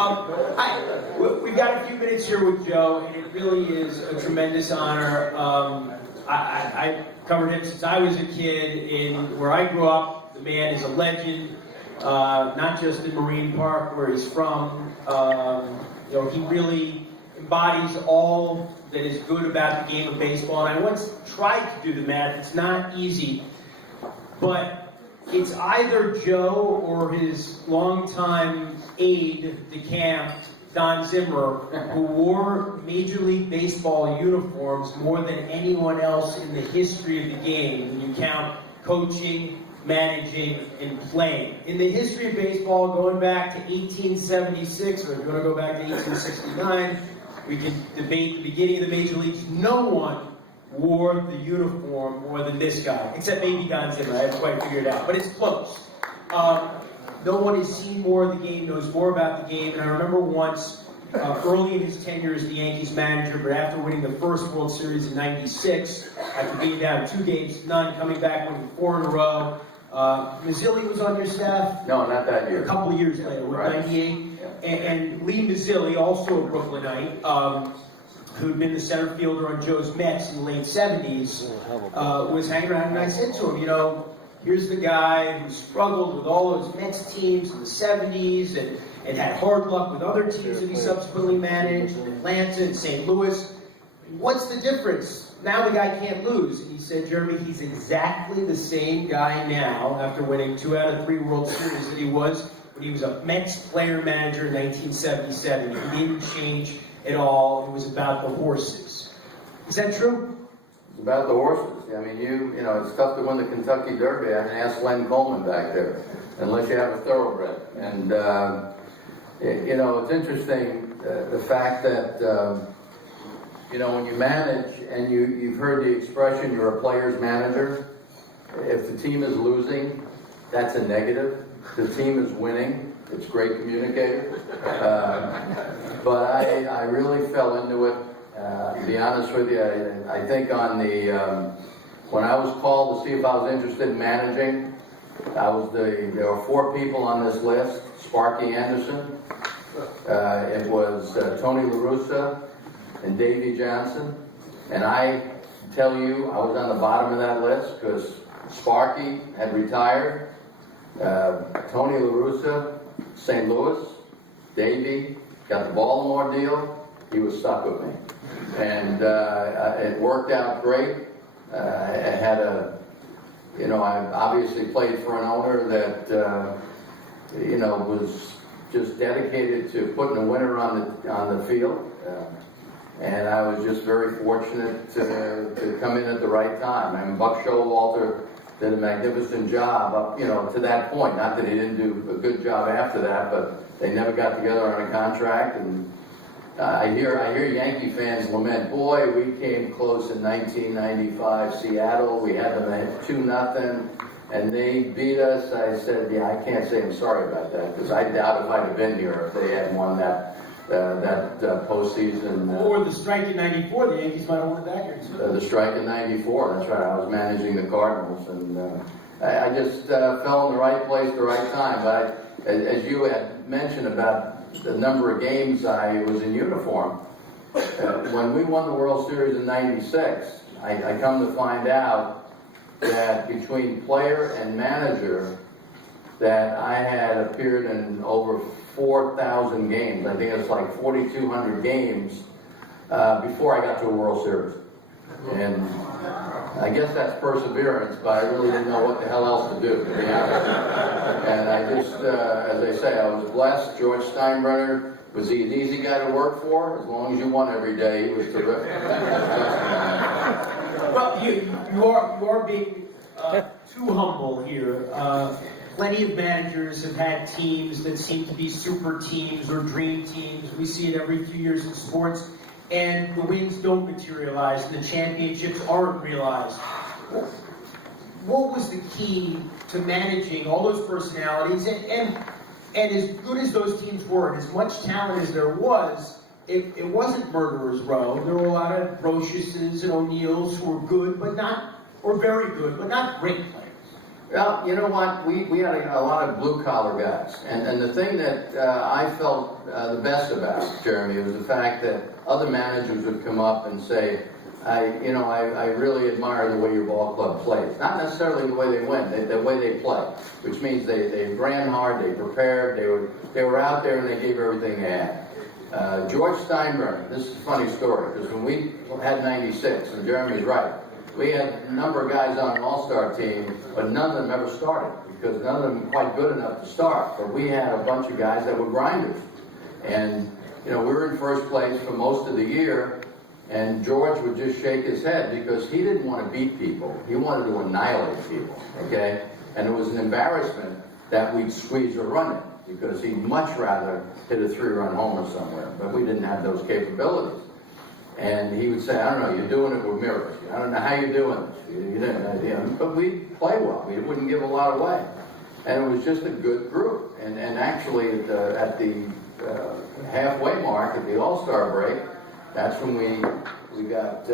We've got a few minutes here with Joe, and it really is a tremendous honor. I covered him since I was a kid. In where I grew up, the man is a legend, not just in Marine Park, where he's from. He really embodies all that is good about the game of baseball. And I once tried to do the math. It's not easy, but it's either Joe or his longtime aide de camp, Don Zimmer, who wore Major League Baseball uniforms more than anyone else in the history of the game, when you count coaching, managing, and playing. In the history of baseball, going back to 1876, or if you want to go back to 1869, we can debate the beginning of the Major Leagues. No one wore the uniform more than this guy, except maybe Don Zimmer. I haven't quite figured it out, but it's close. No one has seen more of the game, knows more about the game, and I remember once, early in his tenure as the Yankees manager, but after winning the first World Series in '96, after being down 2-0, coming back, winning 4 in a row. Mazzilli was on your staff? No, not that year. A couple of years later, with right. 98. Yeah. And Lee Mazzilli, also a Brooklynite, who'd been the center fielder on Joe's Mets in the late 70s, was hanging around, and I said to him, here's the guy who struggled with all those Mets teams in the 70s and had hard luck with other teams that he subsequently managed, in Atlanta and St. Louis. What's the difference? Now the guy can't lose. And he said, Jeremy, he's exactly the same guy now, after winning 2 out of 3 World Series, that he was when he was a Mets player-manager in 1977. He didn't change at all. It was about the horses. Is that true? It's about the horses. I mean, it's tough to win the Kentucky Derby. I can ask Len Coleman back there, unless you have a thoroughbred. And, it's interesting, the fact that, when you manage, and you've heard the expression, you're a player's manager. If the team is losing, that's a negative. If the team is winning, it's a great communicator. But I really fell into it. To be honest with you, I think when I was called to see if I was interested in managing, there were 4 people on this list. Sparky Anderson, it was Tony La Russa, and Davey Johnson. And I tell you, I was on the bottom of that list because Sparky had retired, Tony La Russa, St. Louis, Davey got the Baltimore deal. He was stuck with me. And it worked out great. I had I obviously played for an owner that, was just dedicated to putting a winner on the field. And I was just very fortunate to come in at the right time. I mean, Buck Showalter did a magnificent job up, to that point. Not that he didn't do a good job after that, but they never got together on a contract. And I hear Yankee fans lament, boy, we came close in 1995, Seattle. We had them at 2-0, and they beat us. I said, yeah, I can't say I'm sorry about that, because I doubt if I'd have been here if they hadn't won that postseason. Or the strike in '94, the Yankees might have won it that year. The strike in '94, that's right. I was managing the Cardinals, and I just fell in the right place at the right time. But as you had mentioned about the number of games I was in uniform, when we won the World Series in '96, I come to find out that between player and manager, that I had appeared in over 4,000 games. I think it's like 4,200 games before I got to a World Series. And I guess that's perseverance, but I really didn't know what the hell else to do, to be honest. And I just, as I say, I was blessed. George Steinbrenner, was he an easy guy to work for? As long as you won every day, he was terrific. Well, you are being too humble here. Plenty of managers have had teams that seem to be super teams or dream teams. We see it every few years in sports, and the wins don't materialize, and the championships aren't realized. What was the key to managing all those personalities? And as good as those teams were, and as much talent as there was, it wasn't murderer's row. There were a lot of Brociouses and O'Neills who were good, but not, or very good, but not great players. Well, you know what? We had a lot of blue-collar guys. And the thing that I felt the best about, Jeremy, was the fact that other managers would come up and say, I really admire the way your ball club plays. Not necessarily the way they win, the way they play, which means they ran hard, they prepared, they were out there and they gave everything they had. George Steinbrenner, this is a funny story, because when we had 96, and Jeremy's right, we had a number of guys on an all-star team, but none of them ever started, because none of them were quite good enough to start. But we had a bunch of guys that were grinders. And, we were in first place for most of the year, and George would just shake his head because he didn't want to beat people. He wanted to annihilate people, okay? And it was an embarrassment that we'd squeeze a run in, because he'd much rather hit a 3-run homer somewhere, but we didn't have those capabilities. And he would say, I don't know, you're doing it with mirrors. I don't know how you're doing this. You didn't, but we play well. We wouldn't give a lot away. And it was just a good group. And actually, at the halfway mark, at the All-Star break, that's when we got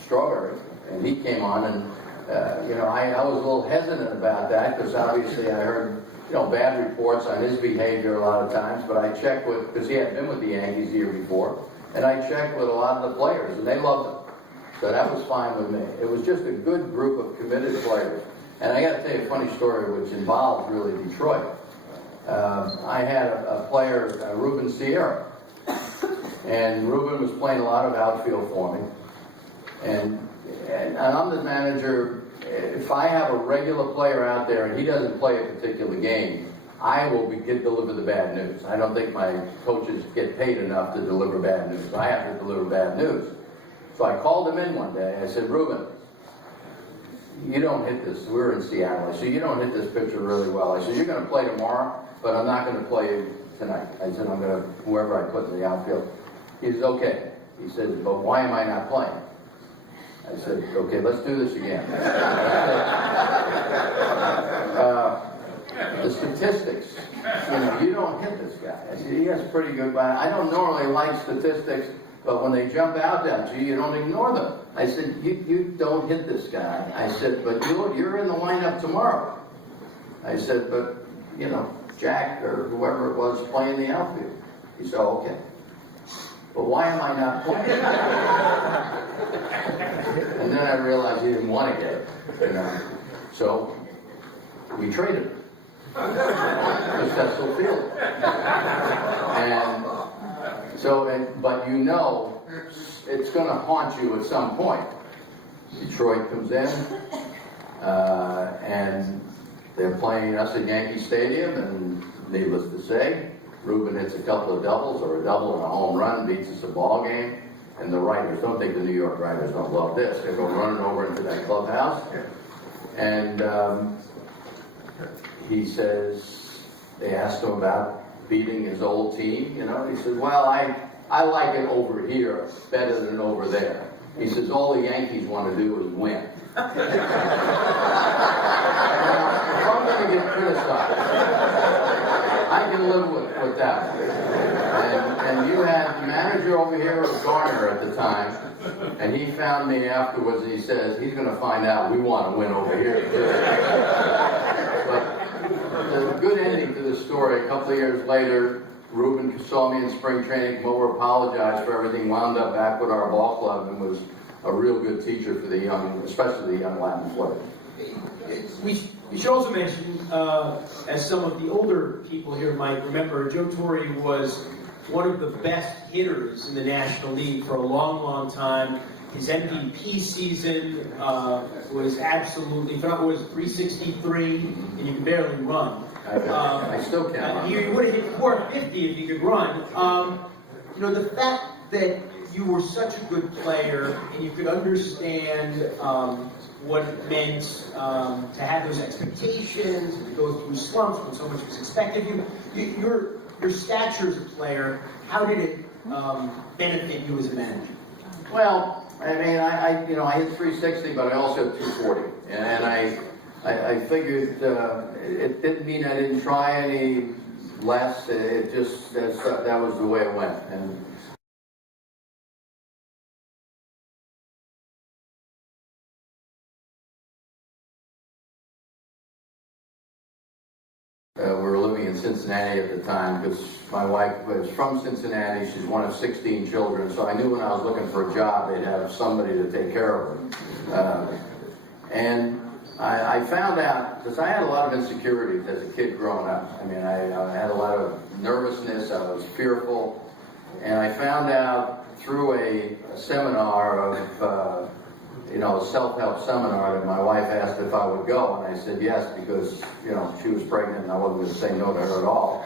Strawberry, and he came on, and I was a little hesitant about that, because obviously I heard bad reports on his behavior a lot of times, but I checked because he had been with the Yankees the year before, and I checked with a lot of the players, and they loved him. So that was fine with me. It was just a good group of committed players. And I got to tell you a funny story which involved really Detroit. I had a player, Ruben Sierra, and Ruben was playing a lot of outfield for me. And I'm the manager. If I have a regular player out there and he doesn't play a particular game, I will deliver the bad news. I don't think my coaches get paid enough to deliver bad news. I have to deliver bad news. So I called him in one day. I said, Ruben, you don't hit this. We were in Seattle. I said, you don't hit this pitcher really well. I said, you're going to play tomorrow, but I'm not going to play tonight. I said, I'm going to, whoever I put in the outfield. He said, okay. He said, but why am I not playing? I said, okay, let's do this again. The statistics, you don't hit this guy. I said, he has pretty good, but I don't normally like statistics, but when they jump out at you, you don't ignore them. I said, you don't hit this guy. I said, but you're in the lineup tomorrow. I said, but, Jack or whoever it was playing the outfield. He said, oh, okay. But why am I not playing? And then I realized he didn't want to get it, So we traded him to Cecil Field. And so, but it's going to haunt you at some point. Detroit comes in, and they're playing us at Yankee Stadium, and needless to say, Ruben hits a couple of doubles, or a double and a home run, beats us a ball game, and the writers, don't think the New York writers don't love this, they go running over into that clubhouse, and he says, they asked him about beating his old team, he says, well, I like it over here better than over there. He says, all the Yankees want to do is win. Now, if I'm going to get criticized, I can live with that. And you had the manager over here was Garner at the time, and he found me afterwards, and he says, he's going to find out we want to win over here. But there's a good ending to the story. A couple of years later, Ruben saw me in spring training, Moore apologized for everything, wound up back with our ball club, and was a real good teacher for the young, especially the young Latin players. We should also mention, as some of the older people here might remember, Joe Torre was one of the best hitters in the National League for a long, long time. His MVP season was absolutely phenomenal. It was 363, and you could barely run. I still can't. You would have hit 450 if you could run. The fact that you were such a good player and you could understand what it meant to have those expectations and to go through slumps when so much was expected of you. Your stature as a player, how did it benefit you as a manager? Well, I mean, I hit 360, but I also hit 240, and I figured it didn't mean I didn't try any less. It just that was the way it went, and we were living in Cincinnati at the time because my wife was from Cincinnati. She's one of 16 children, so I knew when I was looking for a job, they'd have somebody to take care of her. And I found out, because I had a lot of insecurities as a kid growing up. I mean, I had a lot of nervousness, I was fearful, and I found out through a seminar of, a self-help seminar that my wife asked if I would go, and I said yes, because, she was pregnant and I wasn't going to say no to her at all.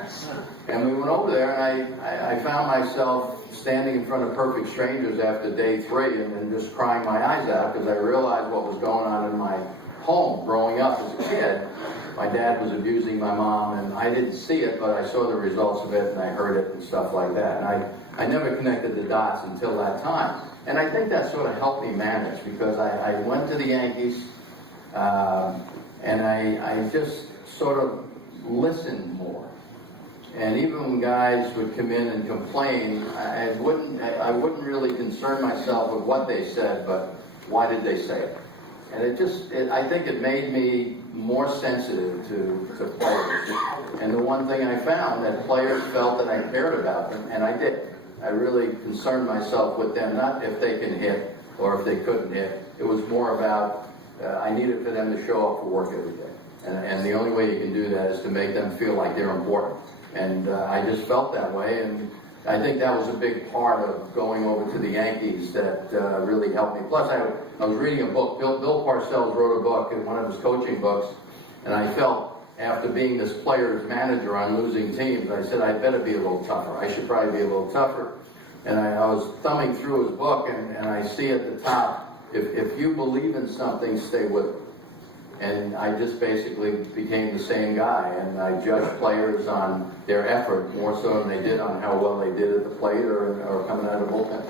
And we went over there, and I found myself standing in front of perfect strangers after day 3 and just crying my eyes out because I realized what was going on in my home growing up as a kid. My dad was abusing my mom, and I didn't see it, but I saw the results of it, and I heard it and stuff like that. And I never connected the dots until that time. And I think that sort of helped me manage, because I went to the Yankees, and I just sort of listened more. And even when guys would come in and complain, I wouldn't really concern myself with what they said, but why did they say it? And I think it made me more sensitive to players. And the one thing I found, that players felt that I cared about them, and I did. I really concerned myself with them, not if they can hit or if they couldn't hit. It was more about I needed for them to show up for work every day. And the only way you can do that is to make them feel like they're important. And I just felt that way, and I think that was a big part of going over to the Yankees that really helped me. Plus, I was reading a book. Bill Parcells wrote a book, one of his coaching books, and I felt, after being this player's manager on losing teams, I said, I better be a little tougher. I should probably be a little tougher. And I was thumbing through his book, and I see at the top, if you believe in something, stay with it. And I just basically became the same guy, and I judged players on their effort more so than they did on how well they did at the plate or coming out of the bullpen.